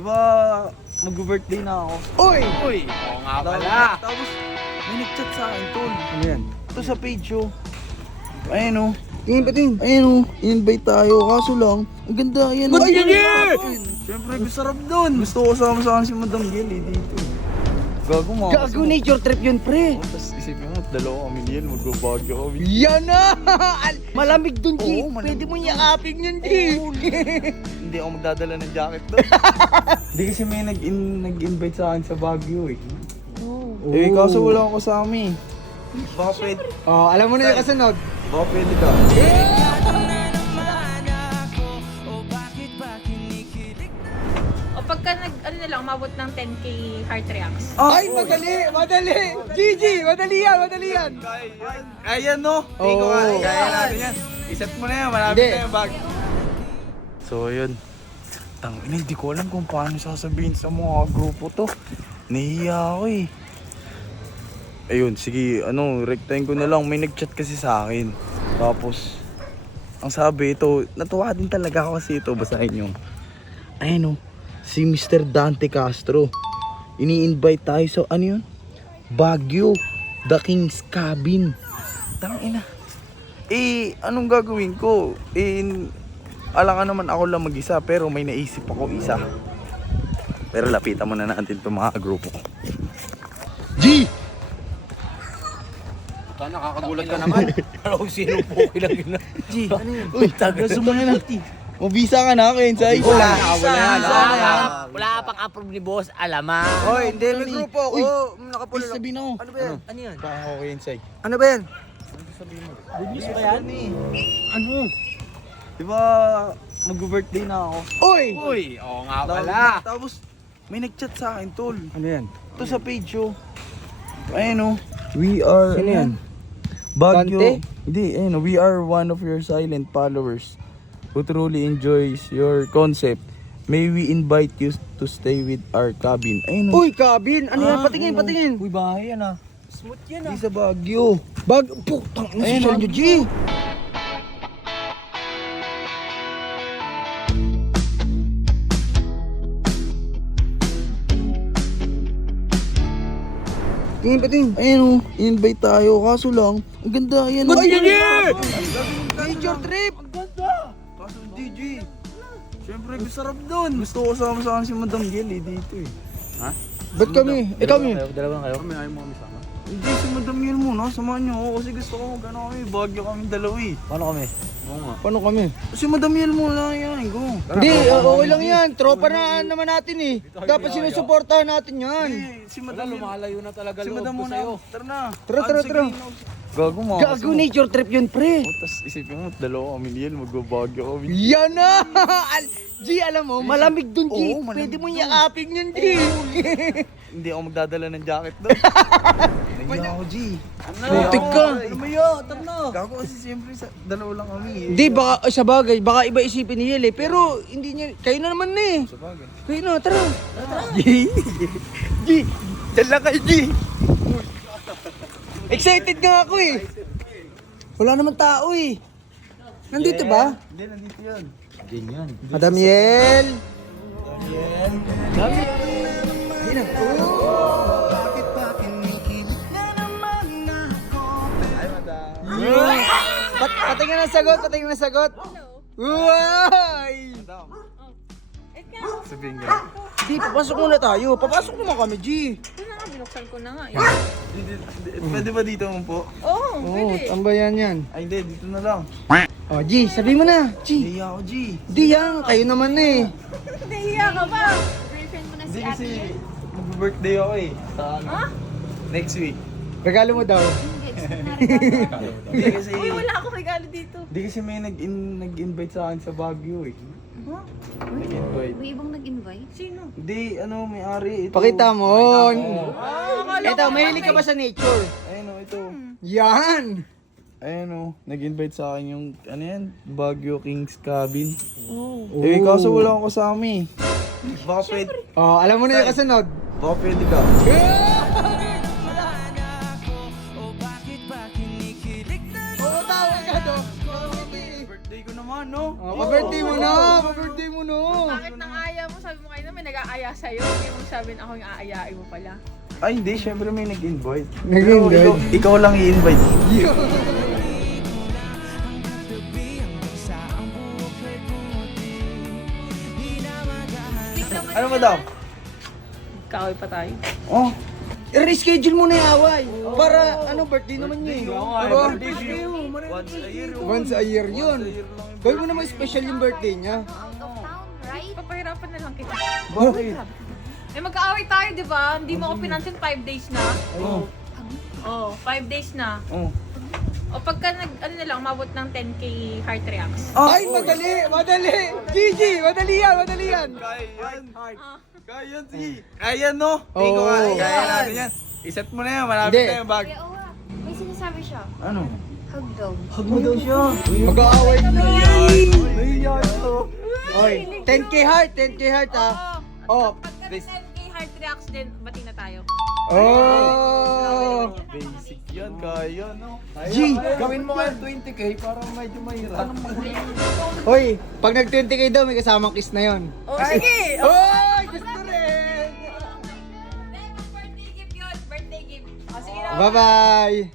Di ba mag-birthday na ako? Uy! Uy, oo nga pala. Tapos may nag-chat sa akin, tol. Ano yan? Ito sa page, oh. Ayan, oh. Tingin pa tingin. Ayan, oh. In-invite tayo. Kaso lang, ang ganda. Ayan, oh. Ay, yan, yan! Siyempre, sarap doon. Gusto ko sama sa akin si Madam Gil, eh, dito. Gago mo. Gago nature trip yun, pre. Tapos isipin mo, dalawa kami ni Gil, magbabagyo kami. Yan na! Malamig dun, G. Oo, malamig. Pwede mo yakapin yun, G. Hindi ako magdadala ng jacket doon. Hindi kasi may nag-invite sa akin sa Baguio, eh. Eh, kaso wala akong kasama, eh. Baka pwede, Oh, alam mo na yung kasunod. baka pwede ka. O pagka ano na lang, umabot ng 10k heart reacts. Ay, madali! Madali! GG! Madali yan! Madali yan! Ayan, no? Hindi ko Oo. kaya natin yan. Iset mo na yan, malapit Hindi. na yung bag. So, yun. Hindi ko alam kung paano sasabihin sa mga grupo to. Nahiya ako, eh. Ayun, sige, rektahin ko na lang. May nag-chat kasi sa akin. Tapos, ang sabi ito, natuwa din talaga ako kasi ito, basahin yung, ayun, si Mr. Dante Castro. Ini-invite tayo sa, ano yun? Baguio, The King's Cabin. Tangina. Eh, anong gagawin ko? Alam ka naman ako lang mag-isa, pero may naisip ako isa. Pero lapitan muna natin itong mga grupo ko. G! Nakakagulat ka naman. Alam ko sino po lang yun. G, ano yun? Uy, taga sumaya na. Mabisa ka na ako, Insay. Wala ka pang approve ni boss, alama. Hoy, hindi. May grupo ako. Nakapula lang. Sabihin ako. Ano ba yan? Ano yan? Baka ako kay Insay. Ano ba yan? Good news ba yan? Ano? Di ba mag-birthday na ako? Uy! Uy, oo nga pala. Tapos may nag-chat sa akin, tol. Ano yan? Ito sa page, oh. Ayun, oh. We are... Sino yan? Baguio. Dante? Hindi, ayun, oh. We are one of your silent followers who truly enjoys your concept. May we invite you to stay with our cabin. Ayun, oh. Uy, cabin! Ano yan? Patingin, ayun, oh. patingin. Uy, bahay yan, ah. Smooth yan, Hindi sa Baguio. Putang, ano Ayun, social oh. nyo, G? Tingin pa tingin. Ayun, oh. In-invite tayo. Kaso lang, ang ganda. Ayan, oh. Ay, yan, Nature trip! Ang ganda! Kaso DJ. Siyempre, sarap doon. Gusto ko sama sa akin si Madam Gil, eh, dito, eh. Ha? Ba't kami? Eh, kami. Dalawa na kayo? Kami ayaw mo kami sama. Hindi, si Madam Gil muna. Samahan niyo ako kasi gusto ko mag-ano kami. Bagyo kami dalawa, eh. Paano kami? Oo nga. Paano kami? Si Madam Gil muna yan, go. Hindi, okay lang yan. Tropa na naman natin eh. Dapat sinusuportahan natin yan. Eh, si Wala, Madam Gil. lumalayo na talaga Si loob Madam ko muna. sa'yo. Tara na. Tara, tara, Sige, tara. Gago mo. Gago nature trip yun, pre. Tapos isipin mo, dalawa kami ni Gil. Magbabagyo kami. Yan na! G, alam mo, malamig dun, G. Oo, malamig Pwede mo dun. yakapin yun, G. Hindi ako magdadala ng jacket doon. Nahiya ako, G. Putik ka. Ano mo yun? Tara na. Gago kasi siyempre dalawa lang kami, eh. Hindi, baka sa bagay, baka iba isipin ni Yel eh. Pero hindi niya, kayo na naman na eh. Sa bagay. Kayo na, tara. G! G! Diyan lang kayo, G! Excited nga ako eh. Wala naman tao eh. Nandito ba? Hindi, nandito yun. Madam Yel. Ayun na. Ay, madam. Patingin na sagot, patingin na sagot. Uy! Madam. Ikaw, Sabihin ka. Hindi, papasok muna tayo. Papasok naman kami, G. ito na nga, binuksan ko na nga. Pwede ba dito mo po? Oo, pwede. Tambayan yan. Ay, hindi. Dito na lang. Oh, G, sabi mo na. G. Nahiya ako, G. Di yan, kayo naman na eh. Nahiya ka ba? Boyfriend mo na Hindi si kasi ate. mag-birthday ako, eh. Sa ano? Ha? Next week. Regalo mo daw. Hindi kasi... Uy, wala akong regalo dito. Hindi kasi may nag-invite sa akin sa Baguio, eh. Huh? Nag-invite. May ibang nag-invite? Sino? Hindi, may-ari. Ito. Pakita mo. Akala Eto, ko mahilig ka ba sa nature? Ayun, ito. Yan. Ayun, nag-invite sa akin yung, ano yan, Baguio King's Cabin. Oh. Eh, kaso wala akong kasama, eh. Baka pwede, Oh, alam mo na yung kasunod. baka pwede ka. Oo, tawa ka do. Birthday ko naman. no? Pa-birthday mo na! Pa-birthday mo na! Bakit nang aya mo? Sabi mo kayo na may nag-aaya sa'yo. Hindi mo sabihin ako yung aayain mo pala. Ay, hindi. Syempre may nag-invite. Nag-invite? Pero ikaw lang i-invite. Ano mo daw? Kaway pa tayo. Oh, I-reschedule mo na yung away. Para, birthday naman niya eh. Diba? once a year. Once a year yun. Gawin mo naman special yung birthday niya. Papahirapan na lang kita. Bakit? Eh magkaaway tayo, di ba? Hindi mo ako pinansin 5 days na. Oh. Oh, 5 days na. Oh. O pagka umabot ng 10k heart reacts. Ay, madali! Madali! Gigi! Madali yan! Kaya yan. Ah. Kaya yan, si. Kaya yan, no? Oo. Ikaw, kaya natin yan. Iset mo na yan. Malapit Hindi. na yung bag. Kuya Owa, may sinasabi siya. Ano? Hug daw. Hug mo daw siya. Mag-aaway na. Nahiyan to. Oy, 10k heart ah. Oh. Pagka 10k heart reacts din, bati na tayo. Oh. Basic yan. Kaya, no? G! Gawin mo kaya 20k para medyo mahirap. Hoy, pag nag-20k daw, may kasamang kiss na yon. Oh, sige! Oy! Gusto rin! Birthday gift yun! Birthday gift. O, sige na. Bye-bye!